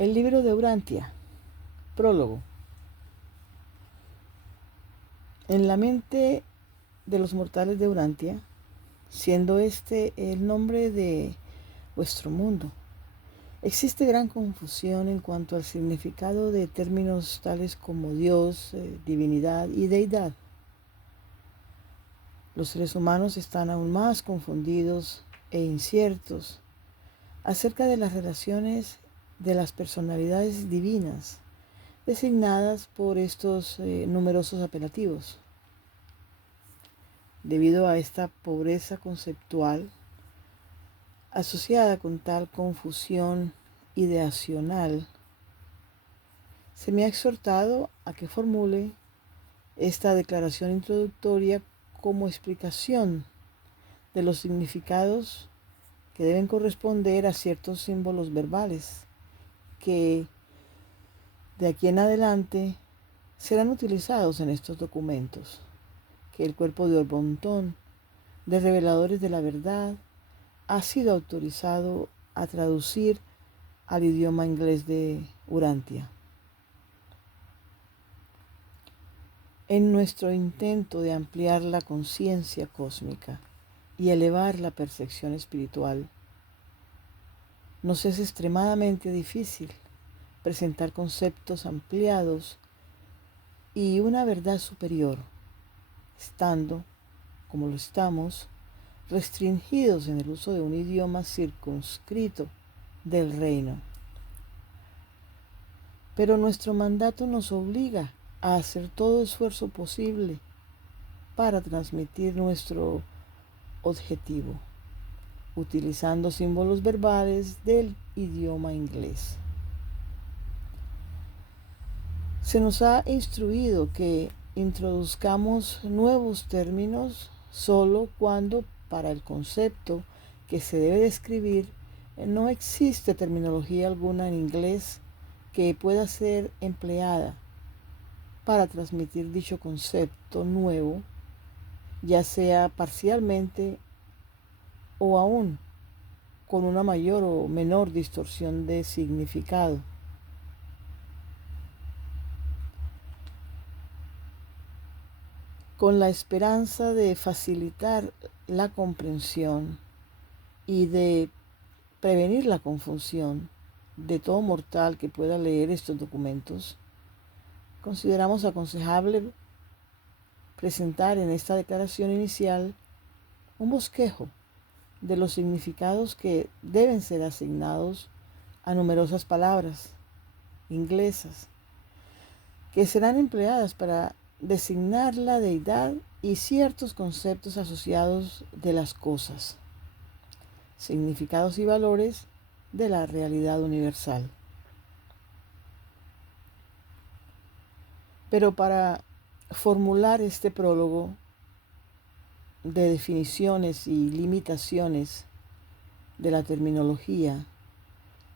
El libro de Urantia, prólogo. En la mente de los mortales de Urantia, siendo este el nombre de vuestro mundo, existe gran confusión en cuanto al significado de términos tales como Dios, divinidad y deidad. Los seres humanos están aún más confundidos e inciertos acerca de las relaciones de las personalidades divinas designadas por estos numerosos apelativos. Debido a esta pobreza conceptual asociada con tal confusión ideacional, se me ha exhortado a que formule esta declaración introductoria como explicación de los significados que deben corresponder a ciertos símbolos verbales que de aquí en adelante serán utilizados en estos documentos, que el cuerpo de Orbontón, de reveladores de la verdad, ha sido autorizado a traducir al idioma inglés de Urantia. En nuestro intento de ampliar la conciencia cósmica y elevar la percepción espiritual, nos es extremadamente difícil presentar conceptos ampliados y una verdad superior, estando, como lo estamos, restringidos en el uso de un idioma circunscrito del reino. Pero nuestro mandato nos obliga a hacer todo esfuerzo posible para transmitir nuestro objetivo, utilizando símbolos verbales del idioma inglés. Se nos ha instruido que introduzcamos nuevos términos solo cuando para el concepto que se debe describir no existe terminología alguna en inglés que pueda ser empleada para transmitir dicho concepto nuevo, ya sea parcialmente o aún con una mayor o menor distorsión de significado. Con la esperanza de facilitar la comprensión y de prevenir la confusión de todo mortal que pueda leer estos documentos, consideramos aconsejable presentar en esta declaración inicial un bosquejo de los significados que deben ser asignados a numerosas palabras inglesas que serán empleadas para designar la deidad y ciertos conceptos asociados de las cosas, significados y valores de la realidad universal. Pero para formular este prólogo de definiciones y limitaciones de la terminología,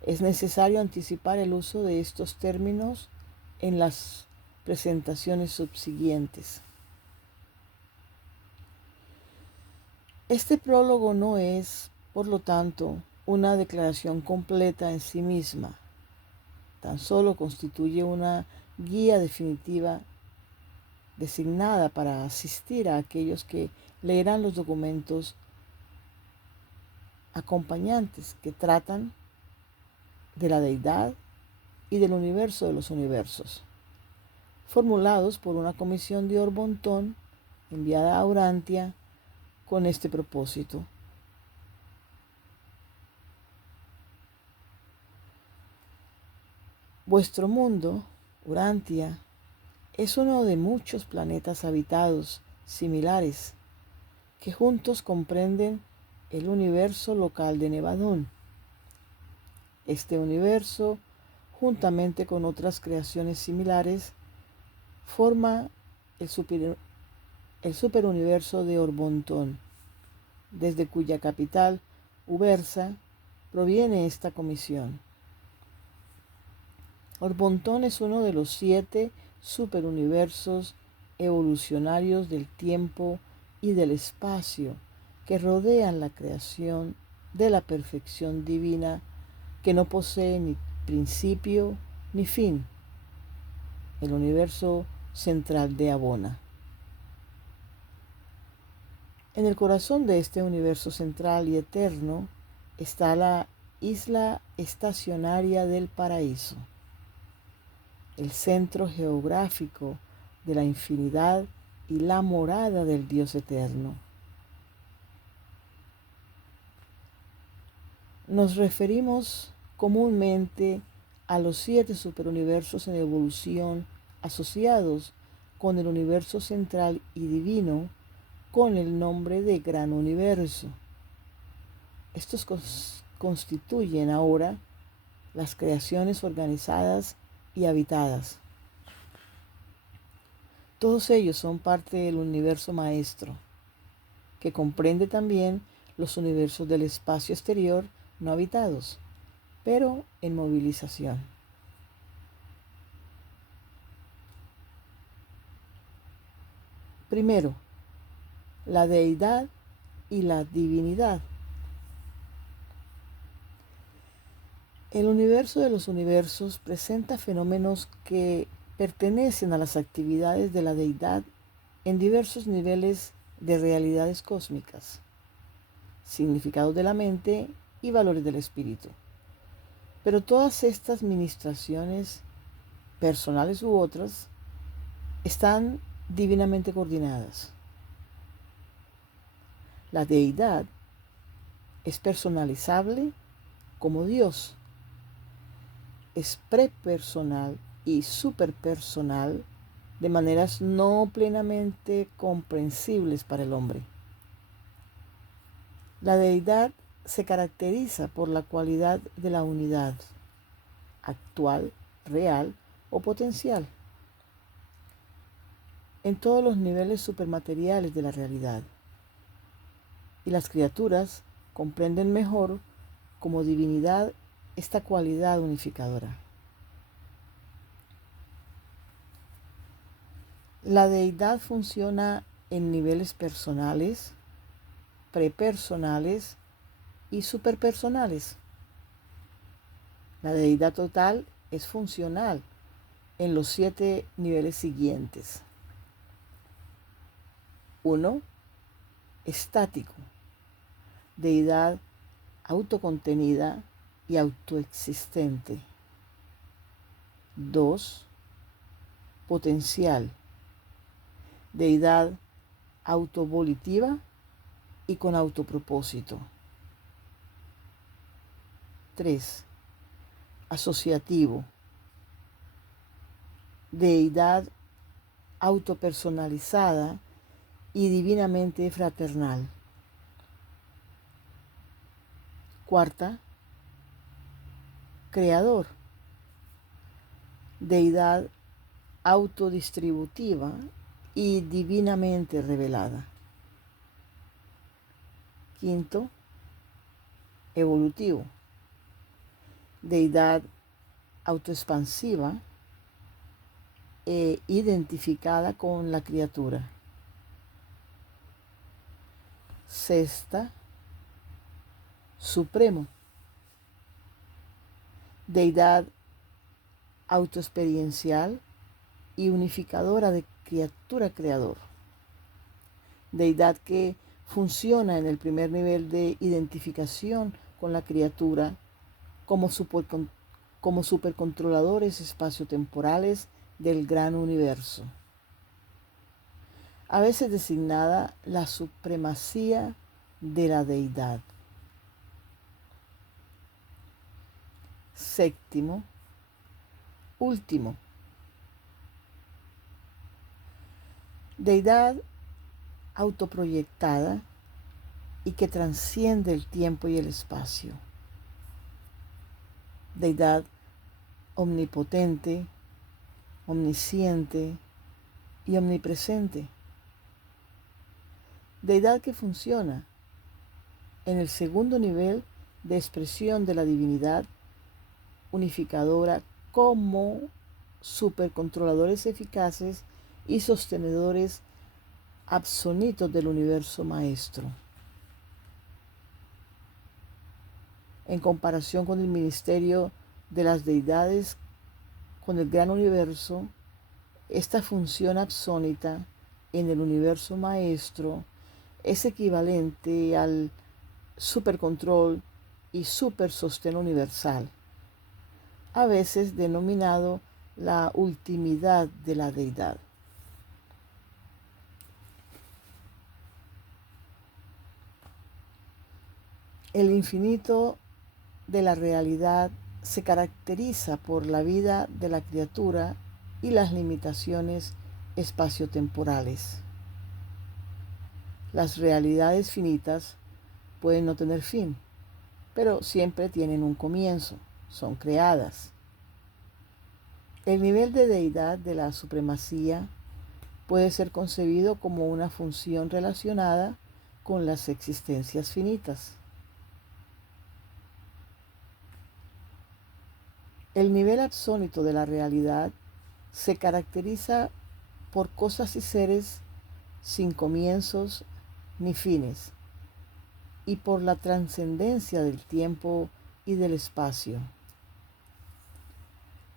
es necesario anticipar el uso de estos términos en las presentaciones subsiguientes. Este prólogo no es, por lo tanto, una declaración completa en sí misma, tan solo constituye una guía definitiva designada para asistir a aquellos que leerán los documentos acompañantes que tratan de la deidad y del universo de los universos, formulados por una comisión de Orbontón enviada a Urantia con este propósito. Vuestro mundo, Urantia, es uno de muchos planetas habitados similares que juntos comprenden el universo local de Nevadón. Este universo, juntamente con otras creaciones similares, forma el superuniverso de Orbontón, desde cuya capital, Ubersa, proviene esta comisión. Orbontón es uno de los 7 superuniversos evolucionarios del tiempo y del espacio que rodean la creación de la perfección divina, que no posee ni principio ni fin, el universo central de Abona. En el corazón de este universo central y eterno está la isla estacionaria del paraíso, el centro geográfico de la infinidad y la morada del Dios eterno. Nos referimos comúnmente a los 7 superuniversos en evolución asociados con el universo central y divino con el nombre de Gran Universo. Estos constituyen ahora las creaciones organizadas y habitadas. Todos ellos son parte del universo maestro, que comprende también los universos del espacio exterior no habitados, pero en movilización. Primero, la deidad y la divinidad. El universo de los universos presenta fenómenos que pertenecen a las actividades de la deidad en diversos niveles de realidades cósmicas, significados de la mente y valores del espíritu. Pero todas estas ministraciones, personales u otras, están divinamente coordinadas. La deidad es personalizable como Dios, es prepersonal y superpersonal de maneras no plenamente comprensibles para el hombre. La deidad se caracteriza por la cualidad de la unidad, actual, real o potencial, en todos los niveles supermateriales de la realidad. Y las criaturas comprenden mejor como divinidad esta cualidad unificadora. La deidad funciona en niveles personales, prepersonales y superpersonales. La deidad total es funcional en los 7 niveles siguientes. 1. Estático. Deidad autocontenida y autoexistente. 2. Potencial. Deidad autovolitiva y con autopropósito. 3. Asociativo. Deidad autopersonalizada y divinamente fraternal. 4. Creador. Deidad autodistributiva y divinamente revelada. 5. Evolutivo. Deidad autoexpansiva e identificada con la criatura. 6. Supremo. Deidad autoexperiencial y unificadora de criatura-creador. Deidad que funciona en el primer nivel de identificación con la criatura como supercontroladores espaciotemporales del gran universo. A veces designada la supremacía de la deidad. 7. Último. Deidad autoproyectada y que trasciende el tiempo y el espacio. Deidad omnipotente, omnisciente y omnipresente. Deidad que funciona en el segundo nivel de expresión de la divinidad unificadora como supercontroladores eficaces y sostenedores absonitos del universo maestro. En comparación con el ministerio de las deidades con el gran universo, esta función absónita en el universo maestro es equivalente al supercontrol y supersostén universal, a veces denominado la ultimidad de la deidad. El infinito de la realidad se caracteriza por la vida de la criatura y las limitaciones espaciotemporales. Las realidades finitas pueden no tener fin, pero siempre tienen un comienzo, son creadas. El nivel de deidad de la supremacía puede ser concebido como una función relacionada con las existencias finitas. El nivel absónito de la realidad se caracteriza por cosas y seres sin comienzos ni fines, y por la trascendencia del tiempo y del espacio.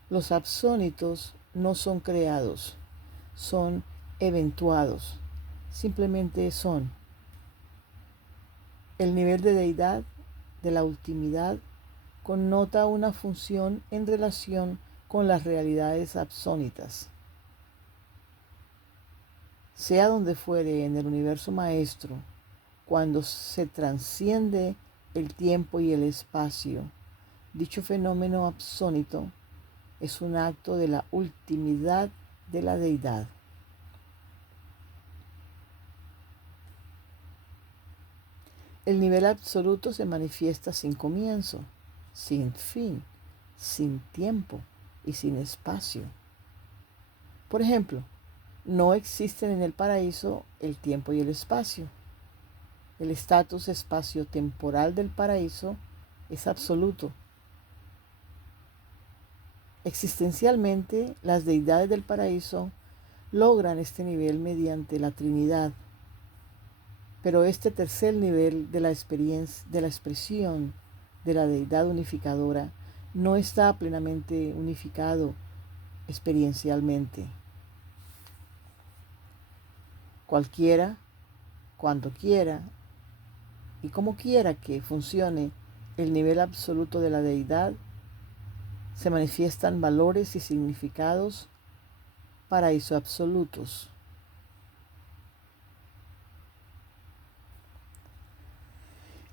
Los absónitos no son creados, son eventuados, simplemente son. El nivel de deidad de la ultimidad connota una función en relación con las realidades absónitas. Sea donde fuere en el universo maestro, cuando se trasciende el tiempo y el espacio, dicho fenómeno absónito es un acto de la ultimidad de la deidad. El nivel absoluto se manifiesta sin comienzo, sin fin, sin tiempo y sin espacio. Por ejemplo, no existen en el paraíso el tiempo y el espacio. El estatus espacio-temporal del paraíso es absoluto. Existencialmente, las deidades del paraíso logran este nivel mediante la Trinidad. Pero este tercer nivel de la expresión de la deidad unificadora no está plenamente unificado experiencialmente. Cualquiera, cuando quiera y como quiera que funcione el nivel absoluto de la deidad, se manifiestan valores y significados paraíso absolutos.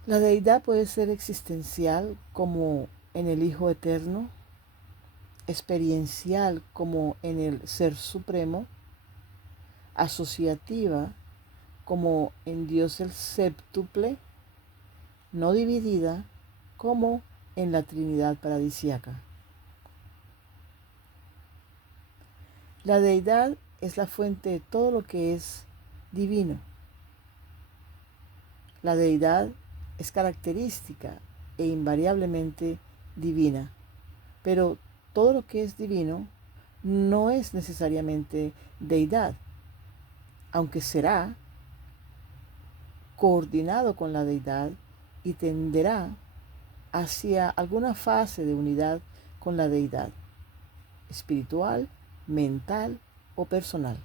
La deidad puede ser existencial como en el Hijo Eterno, experiencial como en el Ser Supremo, asociativa como en Dios el Séptuple, no dividida como en la Trinidad paradisíaca. La deidad es la fuente de todo lo que es divino. La deidad es característica e invariablemente divina, pero todo lo que es divino no es necesariamente deidad, aunque será coordinado con la deidad y tenderá hacia alguna fase de unidad con la deidad, espiritual, mental o personal.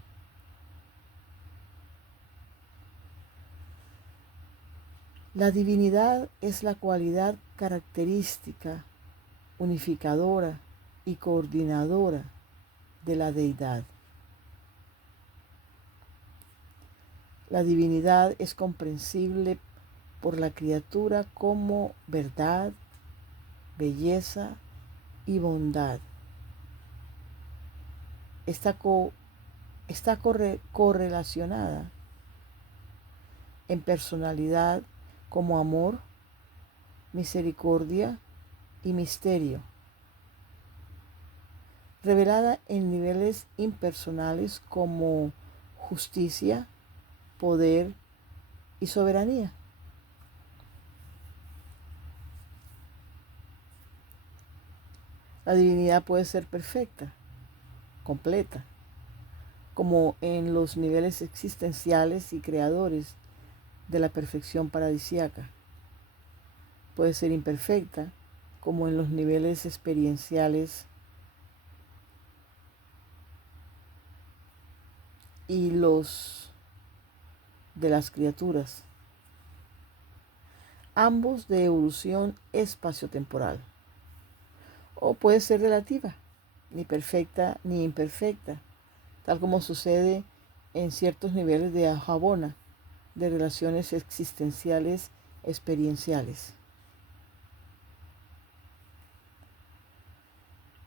La divinidad es la cualidad característica, unificadora y coordinadora de la deidad. La divinidad es comprensible por la criatura como verdad, belleza y bondad. Está correlacionada en personalidad como amor, misericordia y misterio, revelada en niveles impersonales como justicia, poder y soberanía. La divinidad puede ser perfecta, completa, como en los niveles existenciales y creadores de la perfección paradisíaca. Puede ser imperfecta, como en los niveles experienciales y los de las criaturas, ambos de evolución espaciotemporal, o puede ser relativa, ni perfecta ni imperfecta, tal como sucede en ciertos niveles de Ahabona, de relaciones existenciales experienciales.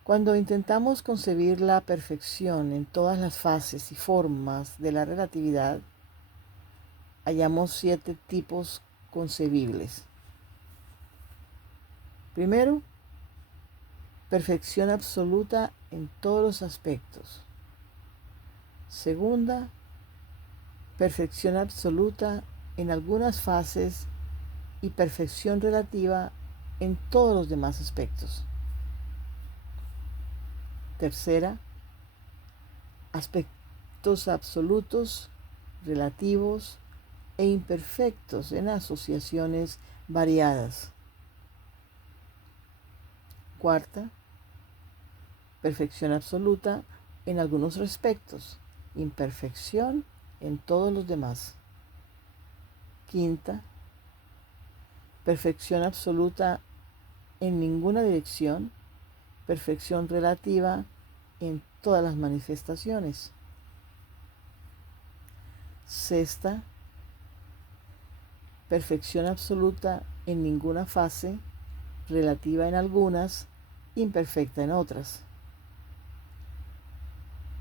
Cuando intentamos concebir la perfección en todas las fases y formas de la relatividad, hallamos 7 tipos concebibles. Primero, perfección absoluta en todos los aspectos. Segunda, perfección absoluta en algunas fases y perfección relativa en todos los demás aspectos. Tercera, aspectos absolutos, relativos e imperfectos en asociaciones variadas. Cuarta, perfección absoluta en algunos aspectos, imperfección en todos los demás. Quinta, perfección absoluta en ninguna dirección, perfección relativa en todas las manifestaciones. Sexta, perfección absoluta en ninguna fase, relativa en algunas, imperfecta en otras.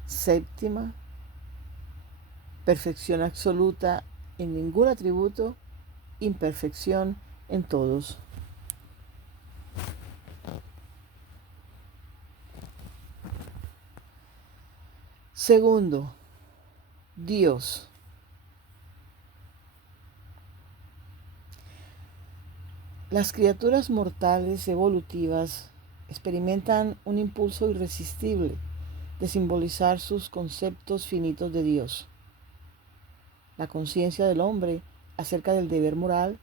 Séptima, perfección absoluta en ningún atributo, imperfección en todos. Segundo, Dios. Las criaturas mortales evolutivas experimentan un impulso irresistible de simbolizar sus conceptos finitos de Dios. La conciencia del hombre acerca del deber moral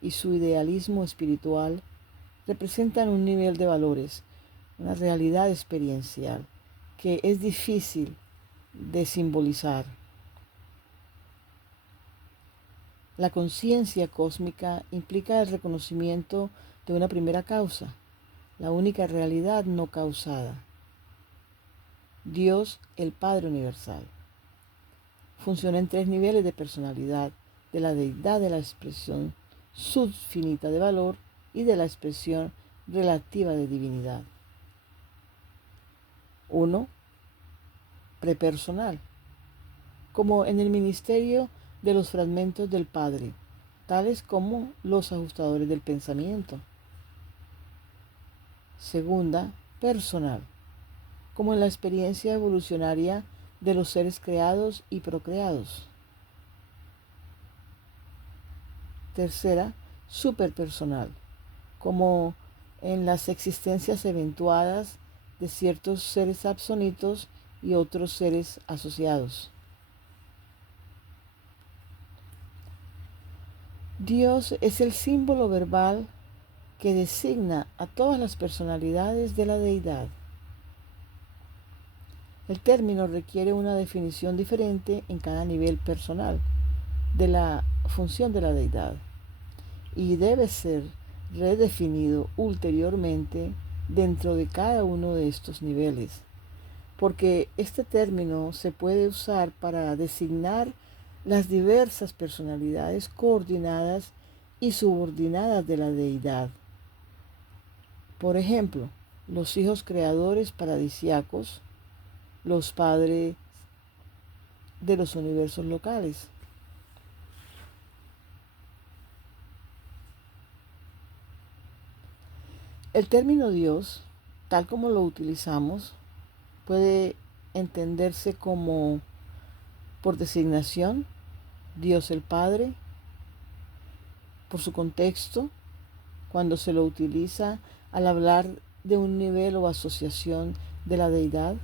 y su idealismo espiritual representan un nivel de valores, una realidad experiencial que es difícil de simbolizar. La conciencia cósmica implica el reconocimiento de una primera causa, la única realidad no causada. Dios, el Padre Universal. Funciona en 3 niveles de personalidad, de la deidad de la expresión subfinita de valor y de la expresión relativa de divinidad. 1. Prepersonal, como en el ministerio de los fragmentos del Padre, tales como los ajustadores del pensamiento. Segunda, personal, como en la experiencia evolucionaria de los seres creados y procreados. Tercera, superpersonal, como en las existencias eventuadas de ciertos seres absonitos y otros seres asociados. Dios es el símbolo verbal que designa a todas las personalidades de la deidad. El término requiere una definición diferente en cada nivel personal de la función de la deidad y debe ser redefinido ulteriormente dentro de cada uno de estos niveles, porque este término se puede usar para designar las diversas personalidades coordinadas y subordinadas de la deidad. Por ejemplo, los hijos creadores paradisíacos, los padres de los universos locales. El término Dios, tal como lo utilizamos, puede entenderse como por designación, Dios el Padre, por su contexto, cuando se lo utiliza al hablar de un nivel o asociación de la deidad.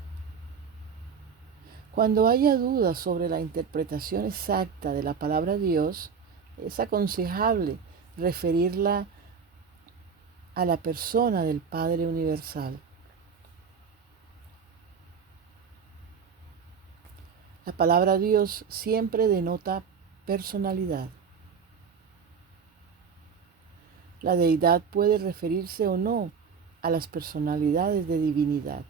Cuando haya dudas sobre la interpretación exacta de la palabra Dios, es aconsejable referirla a la persona del Padre Universal. La palabra Dios siempre denota personalidad. La deidad puede referirse o no a las personalidades de divinidad.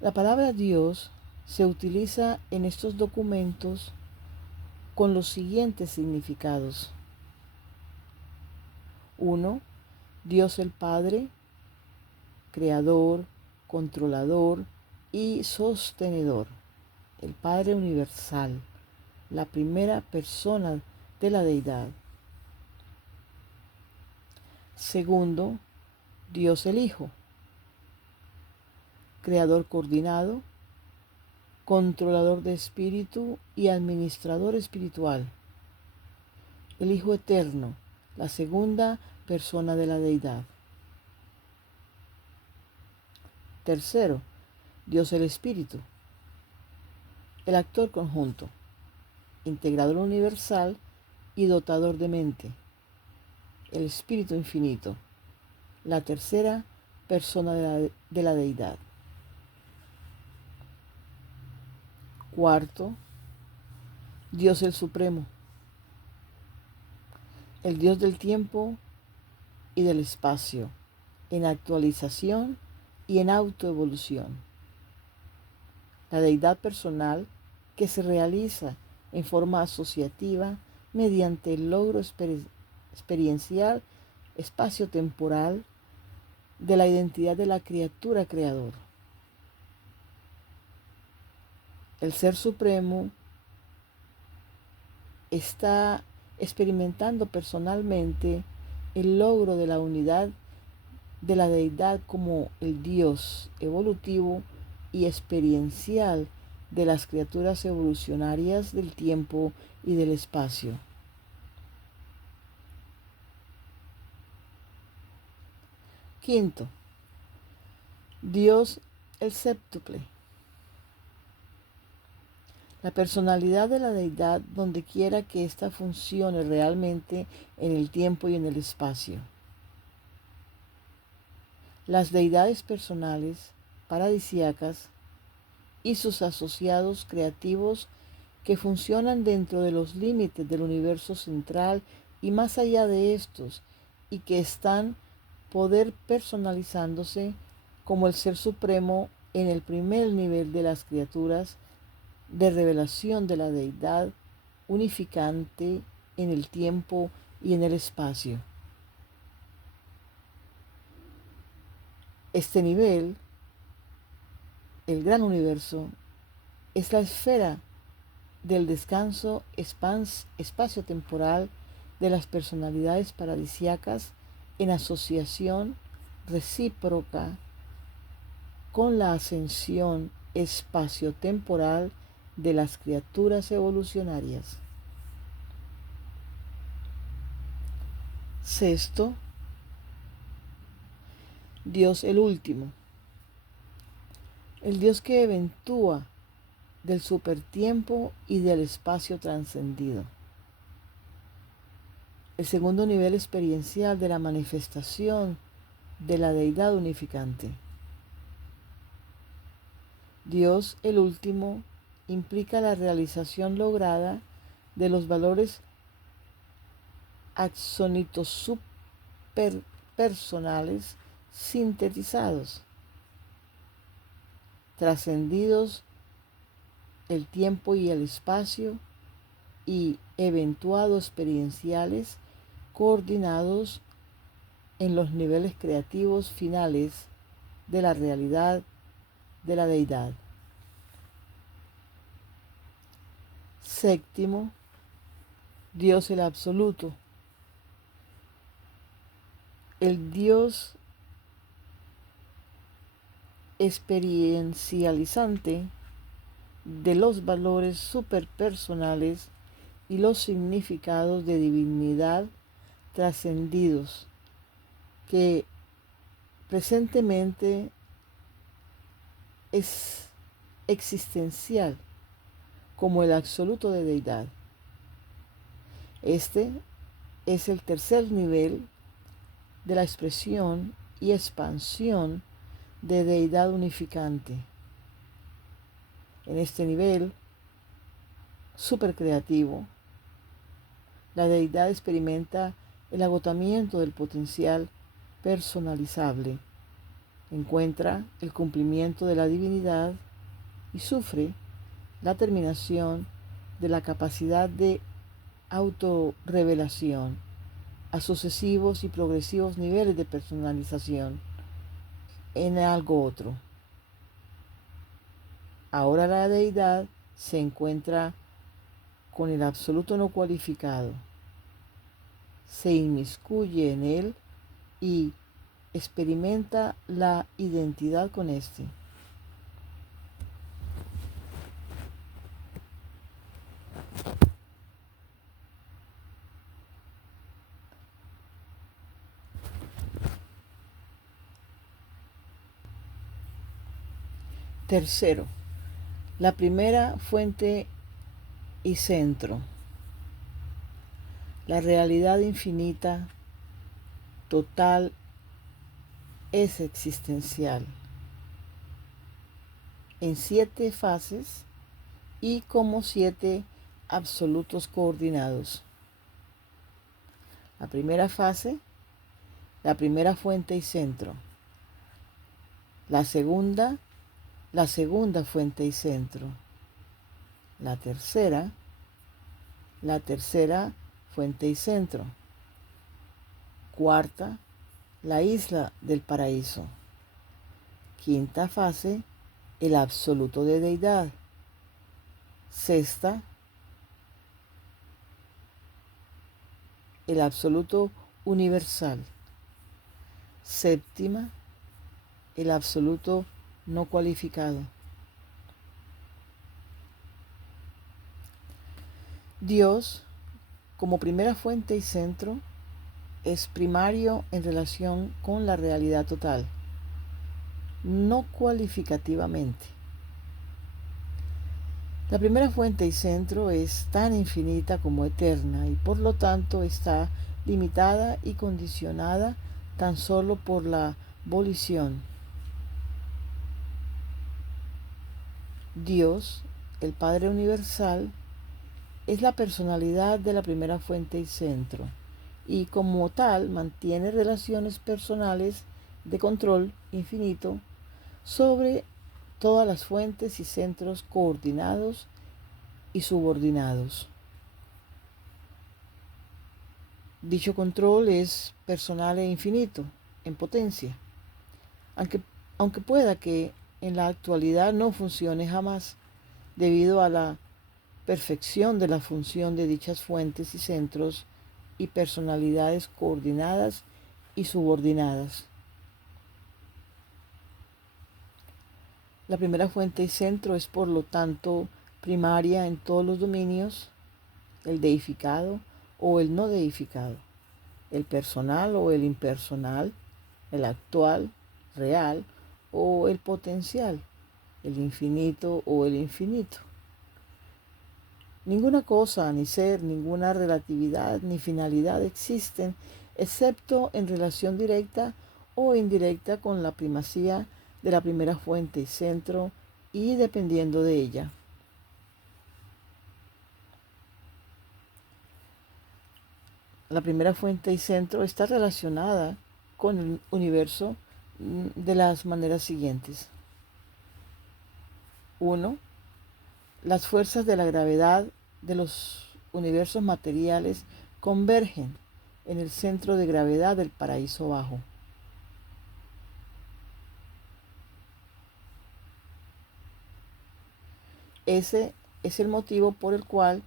La palabra Dios se utiliza en estos documentos con los siguientes significados. 1. Dios el Padre, creador, controlador y sostenedor. El Padre Universal, la primera persona de la deidad. 2. Dios el Hijo, creador coordinado, controlador de espíritu y administrador espiritual. El Hijo Eterno, la segunda persona de la deidad. 3. Dios el Espíritu, el actor conjunto, integrador universal y dotador de mente. El Espíritu Infinito, la tercera persona de la deidad. 4. Dios el Supremo, el Dios del tiempo y del espacio, en actualización y en autoevolución. La deidad personal que se realiza en forma asociativa mediante el logro experiencial espacio-temporal de la identidad de la criatura creador. El Ser Supremo está experimentando personalmente el logro de la unidad de la deidad como el Dios evolutivo y experiencial de las criaturas evolucionarias del tiempo y del espacio. Quinto, Dios el séptuple, la personalidad de la deidad donde quiera que ésta funcione realmente en el tiempo y en el espacio. Las deidades personales, paradisíacas, y sus asociados creativos que funcionan dentro de los límites del universo central y más allá de estos, y que están poder personalizándose como el Ser Supremo en el primer nivel de las criaturas de revelación de la deidad unificante en el tiempo y en el espacio. Este nivel, el gran universo, es la esfera del descanso espacio-temporal de las personalidades paradisíacas en asociación recíproca con la ascensión espacio-temporal de las criaturas evolucionarias. Sexto, Dios el último, el Dios que eventúa del supertiempo y del espacio trascendido. El segundo nivel experiencial de la manifestación de la deidad unificante. Dios el último implica la realización lograda de los valores axonitos superpersonales sintetizados, trascendidos el tiempo y el espacio y eventuados experienciales coordinados en los niveles creativos finales de la realidad de la deidad. Séptimo, Dios el absoluto, el Dios experiencializante de los valores superpersonales y los significados de divinidad trascendidos que presentemente es existencial como el absoluto de deidad. Este es el tercer nivel de la expresión y expansión de deidad unificante. En este nivel supercreativo, la deidad experimenta el agotamiento del potencial personalizable, encuentra el cumplimiento de la divinidad y sufre la terminación de la capacidad de autorrevelación a sucesivos y progresivos niveles de personalización en algo otro. Ahora la deidad se encuentra con el absoluto no cualificado, se inmiscuye en él y experimenta la identidad con éste. Tercero, la primera fuente y centro, la realidad infinita, total, es existencial, en 7 fases y como 7 absolutos coordinados. La primera fase, la primera fuente y centro. La segunda fuente y centro. La tercera fuente y centro. Cuarta, la isla del paraíso. Quinta fase, el absoluto de deidad. Sexta, el absoluto universal. Séptima, el absoluto no cualificado. Dios, como primera fuente y centro, es primario en relación con la realidad total, no cualificativamente. La primera fuente y centro es tan infinita como eterna y por lo tanto está limitada y condicionada tan solo por la volición. Dios, el Padre Universal, es la personalidad de la primera fuente y centro y como tal mantiene relaciones personales de control infinito sobre todas las fuentes y centros coordinados y subordinados. Dicho control es personal e infinito en potencia, aunque pueda que en la actualidad no funcione jamás debido a la perfección de la función de dichas fuentes y centros y personalidades coordinadas y subordinadas. La primera fuente y centro es por lo tanto primaria en todos los dominios, el deificado o el no deificado, el personal o el impersonal, el actual, real o el potencial, el infinito o el infinito. Ninguna cosa, ni ser, ninguna relatividad, ni finalidad existen, excepto en relación directa o indirecta con la primacía de la primera fuente y centro y dependiendo de ella. La primera fuente y centro está relacionada con el universo de las maneras siguientes. 1. Las fuerzas de la gravedad de los universos materiales convergen en el centro de gravedad del paraíso bajo. Ese es el motivo por el cual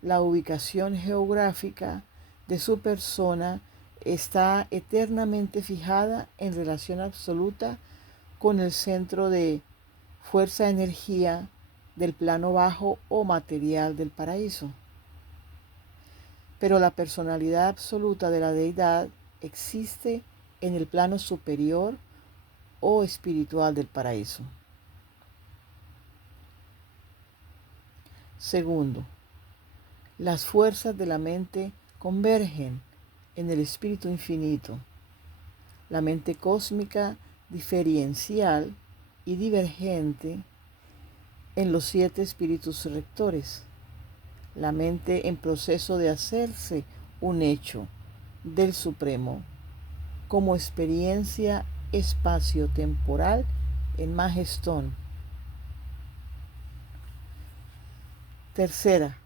la ubicación geográfica de su persona está eternamente fijada en relación absoluta con el centro de fuerza-energía del plano bajo o material del paraíso. Pero la personalidad absoluta de la deidad existe en el plano superior o espiritual del paraíso. Segundo, las fuerzas de la mente convergen en el espíritu infinito, la mente cósmica diferencial y divergente en los 7 espíritus rectores, la mente en proceso de hacerse un hecho del Supremo como experiencia espacio-temporal en Majestón. Tercera,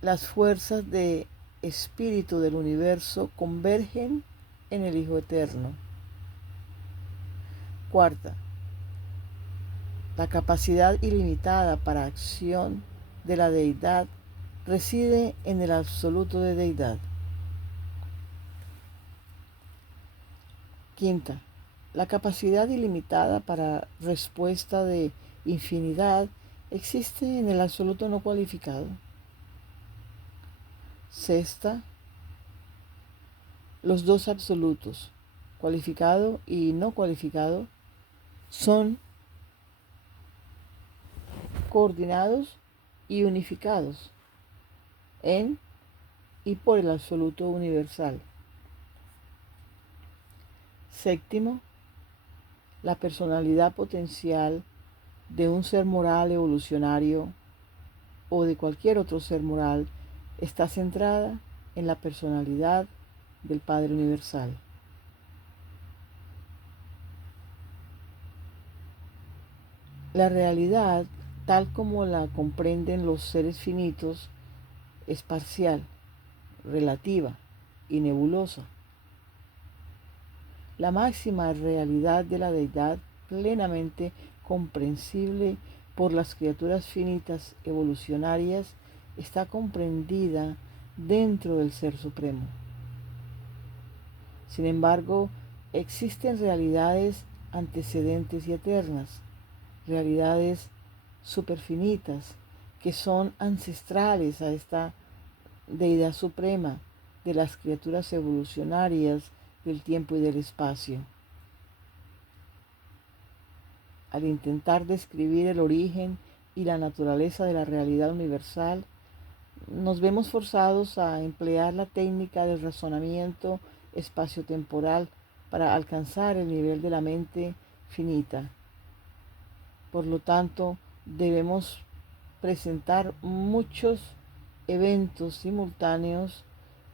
las fuerzas de espíritu del universo convergen en el Hijo Eterno. Cuarta, la capacidad ilimitada para acción de la deidad reside en el absoluto de deidad. Quinta, la capacidad ilimitada para respuesta de infinidad existe en el absoluto no cualificado. Sexta, los dos absolutos, cualificado y no cualificado, son coordinados y unificados en y por el absoluto universal. Séptimo, la personalidad potencial de un ser moral evolucionario o de cualquier otro ser moral está centrada en la personalidad del Padre Universal. La realidad, tal como la comprenden los seres finitos, es parcial, relativa y nebulosa. La máxima realidad de la deidad, plenamente comprensible por las criaturas finitas evolucionarias, está comprendida dentro del Ser Supremo. Sin embargo, existen realidades antecedentes y eternas, realidades superfinitas que son ancestrales a esta deidad suprema de las criaturas evolucionarias del tiempo y del espacio. Al intentar describir el origen y la naturaleza de la realidad universal, nos vemos forzados a emplear la técnica del razonamiento espaciotemporal para alcanzar el nivel de la mente finita. Por lo tanto, debemos presentar muchos eventos simultáneos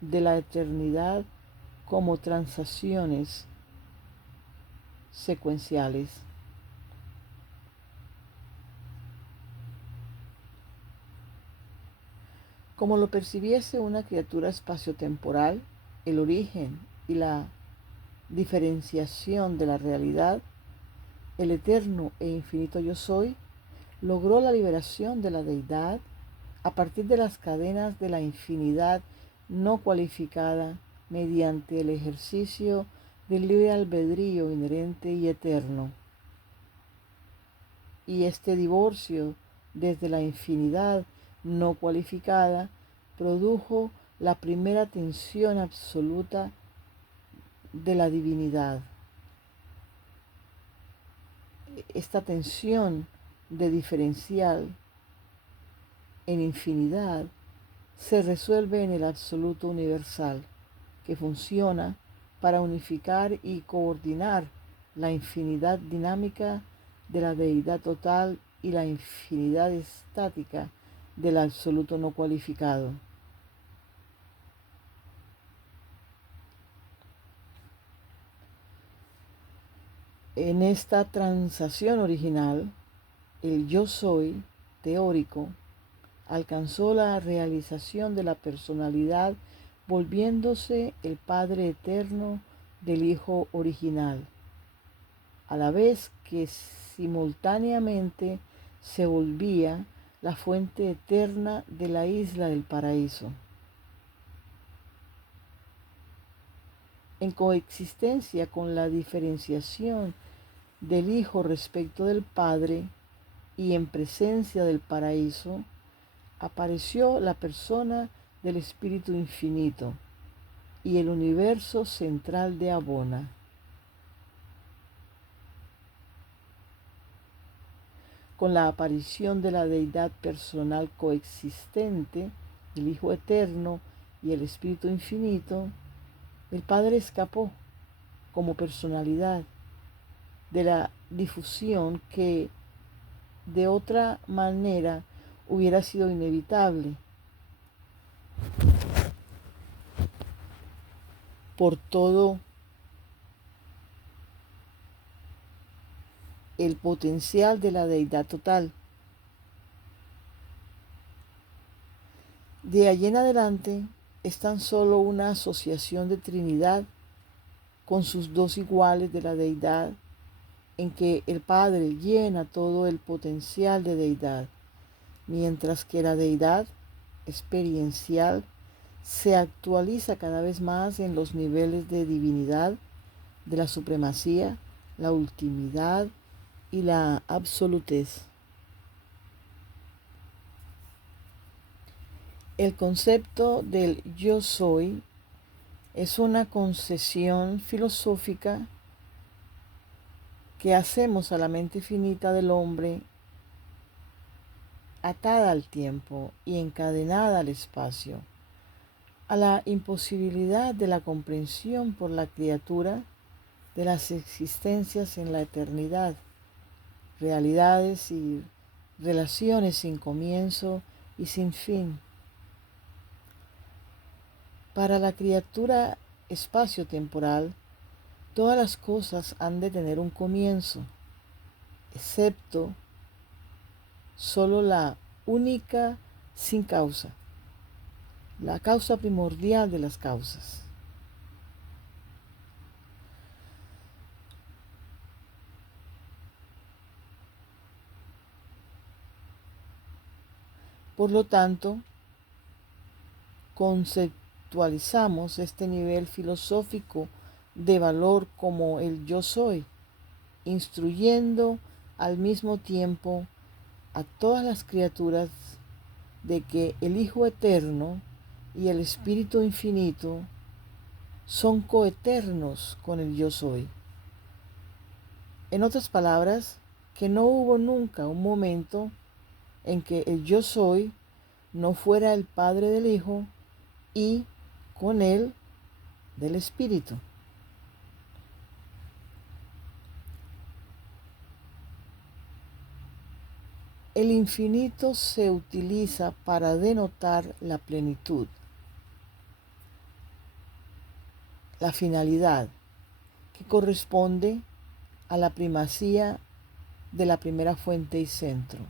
de la eternidad como transacciones secuenciales. Como lo percibiese una criatura espaciotemporal, el origen y la diferenciación de la realidad, el eterno e infinito yo soy, logró la liberación de la deidad a partir de las cadenas de la infinidad no cualificada mediante el ejercicio del libre albedrío inherente y eterno. Y este divorcio desde la infinidad no cualificada produjo la primera tensión absoluta de la divinidad. Esta tensión de diferencial en infinidad se resuelve en el absoluto universal, que funciona para unificar y coordinar la infinidad dinámica de la deidad total y la infinidad estática del absoluto no cualificado. En esta transacción original, el yo soy teórico alcanzó la realización de la personalidad, volviéndose el Padre eterno del Hijo original, a la vez que simultáneamente se volvía la fuente eterna de la isla del paraíso. En coexistencia con la diferenciación del Hijo respecto del Padre y en presencia del paraíso, apareció la persona del Espíritu Infinito y el universo central de Abona. Con la aparición de la deidad personal coexistente, el Hijo Eterno y el Espíritu Infinito, El Padre escapó como personalidad de la difusión que de otra manera hubiera sido inevitable por todo el potencial de la deidad total. De allí en adelante es tan solo una asociación de Trinidad con sus dos iguales de la deidad, en que el Padre llena todo el potencial de deidad, mientras que la deidad experiencial se actualiza cada vez más en los niveles de divinidad, de la supremacía, la ultimidad y la absolutez. El concepto del yo soy es una concesión filosófica que hacemos a la mente finita del hombre, atada al tiempo y encadenada al espacio, a la imposibilidad de la comprensión por la criatura de las existencias en la eternidad, realidades y relaciones sin comienzo y sin fin. Para la criatura espacio-temporal, todas las cosas han de tener un comienzo, excepto solo la única sin causa, la causa primordial de las causas. Por lo tanto, conceptualizamos este nivel filosófico de valor como el yo soy, instruyendo al mismo tiempo a todas las criaturas de que el Hijo Eterno y el Espíritu Infinito son coeternos con el yo soy. En otras palabras, que no hubo nunca un momento en que el yo soy no fuera el Padre del Hijo y con él del Espíritu. El infinito se utiliza para denotar la plenitud, la finalidad, que corresponde a la primacía de la primera fuente y centro.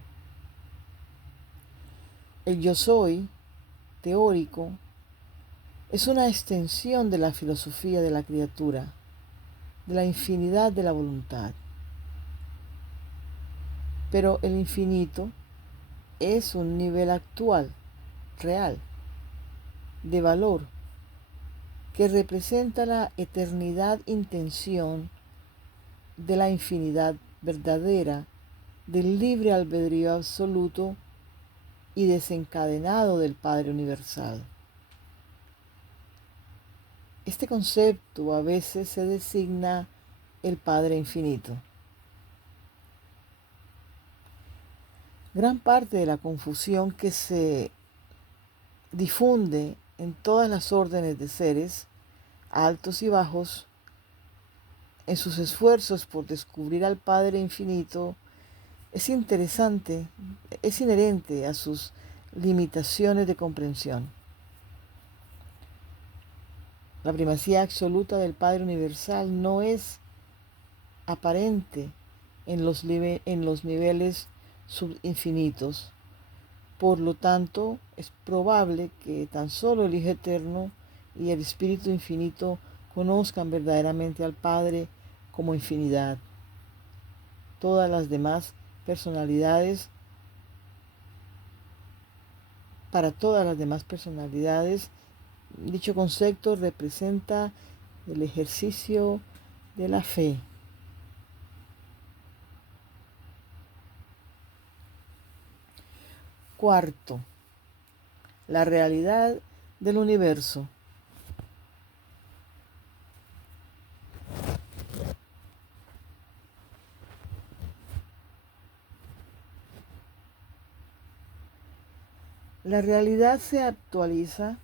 El yo soy teórico es una extensión de la filosofía de la criatura, de la infinidad de la voluntad. Pero el infinito es un nivel actual, real, de valor, que representa la eternidad intención de la infinidad verdadera, del libre albedrío absoluto y desencadenado del Padre Universal. Este concepto a veces se designa el Padre Infinito. Gran parte de la confusión que se difunde en todas las órdenes de seres, altos y bajos, en sus esfuerzos por descubrir al Padre Infinito, es interesante, es inherente a sus limitaciones de comprensión. La primacía absoluta del Padre Universal no es aparente en los niveles subinfinitos. Por lo tanto, es probable que tan solo el Hijo Eterno y el Espíritu Infinito conozcan verdaderamente al Padre como infinidad. Todas las demás personalidades, para todas las demás personalidades, dicho concepto representa el ejercicio de la fe. Cuarto, la realidad del universo. La realidad se actualiza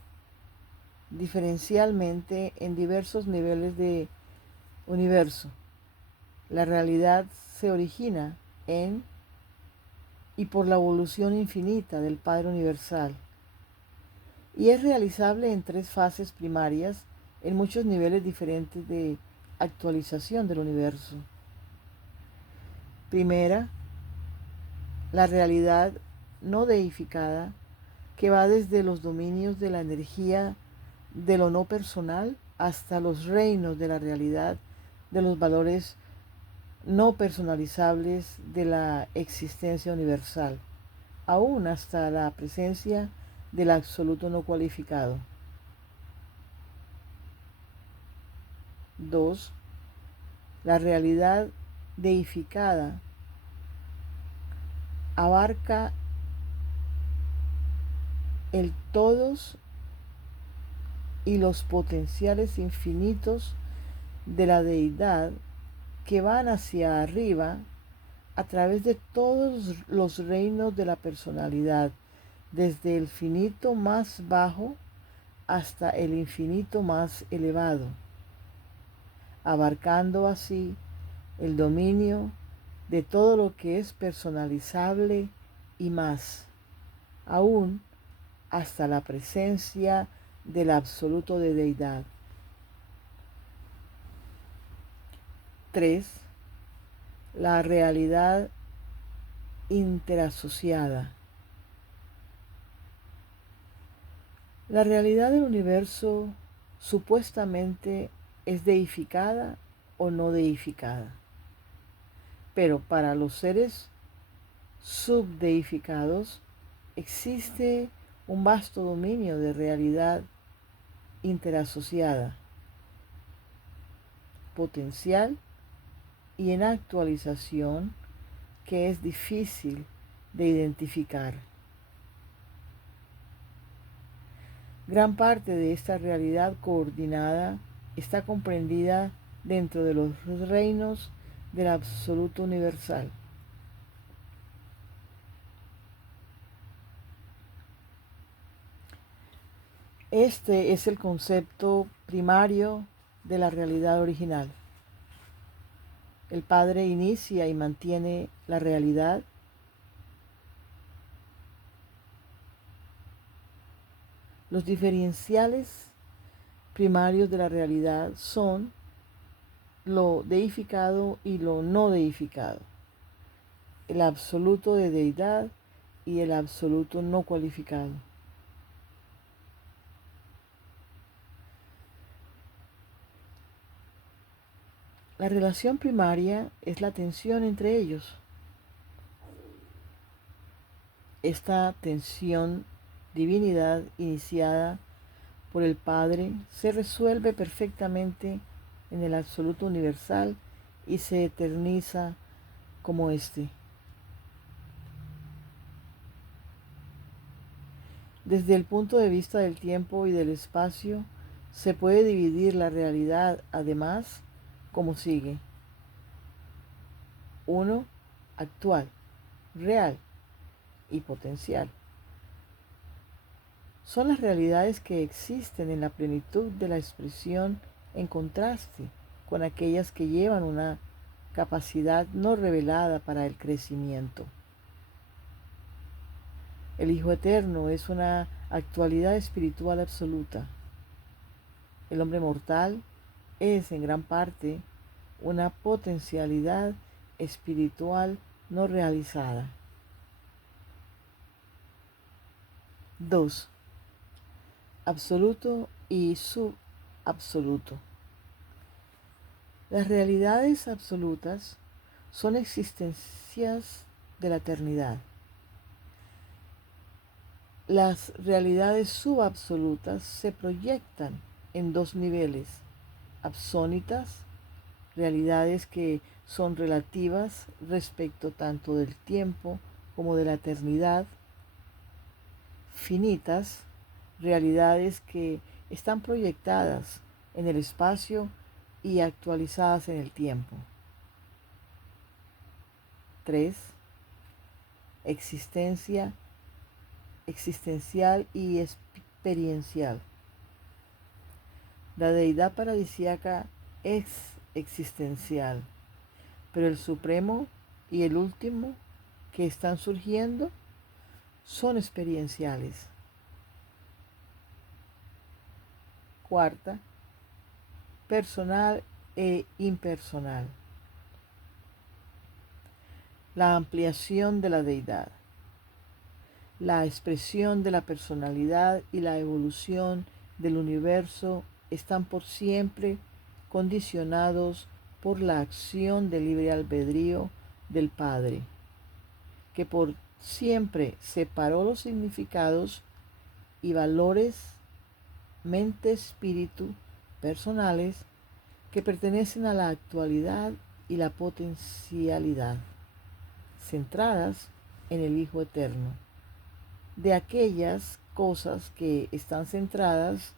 diferencialmente en diversos niveles de universo. La realidad se origina en y por la evolución infinita del Padre Universal y es realizable en tres fases primarias en muchos niveles diferentes de actualización del universo. Primera, la realidad no deificada, que va desde los dominios de la energía de lo no personal hasta los reinos de la realidad de los valores no personalizables de la existencia universal, aún hasta la presencia del absoluto no cualificado. 2. La realidad deificada abarca el todos y los potenciales infinitos de la deidad que van hacia arriba a través de todos los reinos de la personalidad, desde el finito más bajo hasta el infinito más elevado, abarcando así el dominio de todo lo que es personalizable y más, aún hasta la presencia del absoluto de deidad. 3. La realidad interasociada. La realidad del universo supuestamente es deificada o no deificada, pero para los seres subdeificados existe un vasto dominio de realidad interasociada, potencial y en actualización que es difícil de identificar. Gran parte de esta realidad coordinada está comprendida dentro de los reinos del absoluto universal. Este es el concepto primario de la realidad original. El Padre inicia y mantiene la realidad. Los diferenciales primarios de la realidad son lo deificado y lo no deificado, el absoluto de deidad y el absoluto no cualificado. La relación primaria es la tensión entre ellos. Esta tensión, divinidad iniciada por el Padre, se resuelve perfectamente en el absoluto universal y se eterniza como éste. Desde el punto de vista del tiempo y del espacio, se puede dividir la realidad, además, como sigue. 1. Actual, real y potencial. Son las realidades que existen en la plenitud de la expresión en contraste con aquellas que llevan una capacidad no revelada para el crecimiento. El Hijo Eterno es una actualidad espiritual absoluta. El hombre mortal es en gran parte una potencialidad espiritual no realizada. 2. Absoluto y subabsoluto. Las realidades absolutas son existencias de la eternidad. Las realidades subabsolutas se proyectan en dos niveles: absónitas, realidades que son relativas respecto tanto del tiempo como de la eternidad; finitas, realidades que están proyectadas en el espacio y actualizadas en el tiempo. 3. Existencial y experiencial. La deidad paradisíaca es existencial, pero el supremo y el último que están surgiendo son experienciales. Cuarta, personal e impersonal. La ampliación de la deidad, la expresión de la personalidad y la evolución del universo están por siempre condicionados por la acción de libre albedrío del Padre, que por siempre separó los significados y valores mente-espíritu personales que pertenecen a la actualidad y la potencialidad, centradas en el Hijo Eterno, de aquellas cosas que están centradas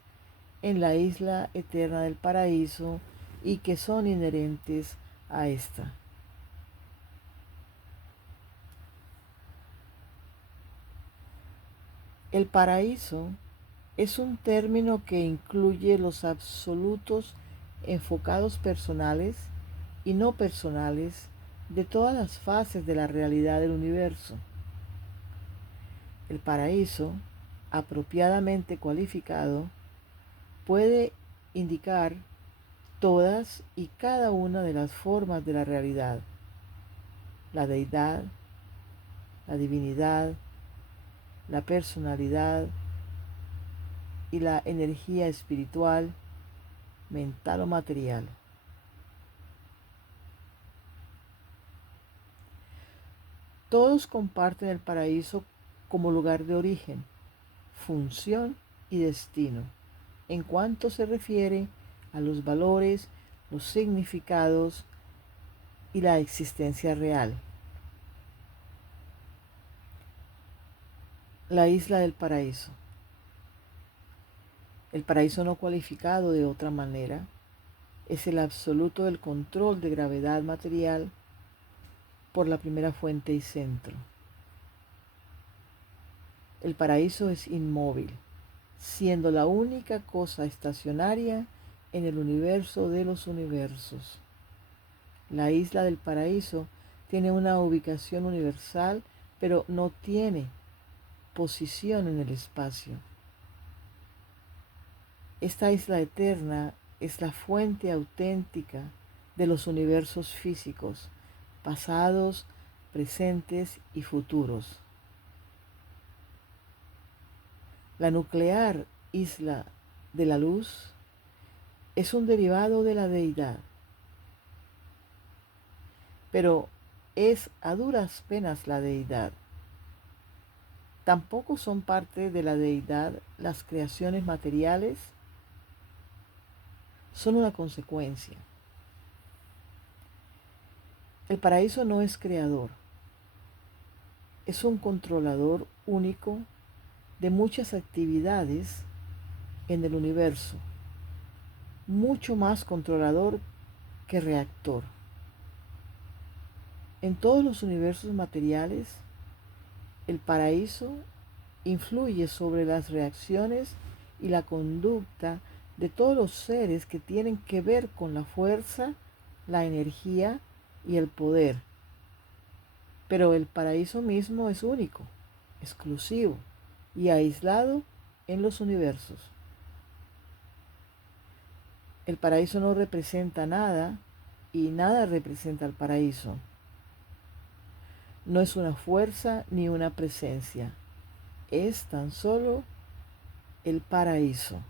en la isla eterna del paraíso y que son inherentes a esta. El paraíso es un término que incluye los absolutos enfocados personales y no personales de todas las fases de la realidad del universo. El paraíso, apropiadamente cualificado, puede indicar todas y cada una de las formas de la realidad, la deidad, la divinidad, la personalidad y la energía espiritual, mental o material. Todos comparten el paraíso como lugar de origen, función y destino, en cuanto se refiere a los valores, los significados y la existencia real. La isla del paraíso. El paraíso no cualificado de otra manera es el absoluto del control de gravedad material por la primera fuente y centro. El paraíso es inmóvil, siendo la única cosa estacionaria en el universo de los universos. La isla del paraíso tiene una ubicación universal, pero no tiene posición en el espacio. Esta isla eterna es la fuente auténtica de los universos físicos, pasados, presentes y futuros. La nuclear isla de la luz es un derivado de la deidad, pero es a duras penas la deidad. Tampoco son parte de la deidad las creaciones materiales, son una consecuencia. El paraíso no es creador, es un controlador único de muchas actividades en el universo, mucho más controlador que reactor. En todos los universos materiales, el paraíso influye sobre las reacciones y la conducta de todos los seres que tienen que ver con la fuerza, la energía y el poder. Pero el paraíso mismo es único, exclusivo y aislado en los universos. El paraíso no representa nada y nada representa al paraíso. No es una fuerza ni una presencia, es tan solo el paraíso.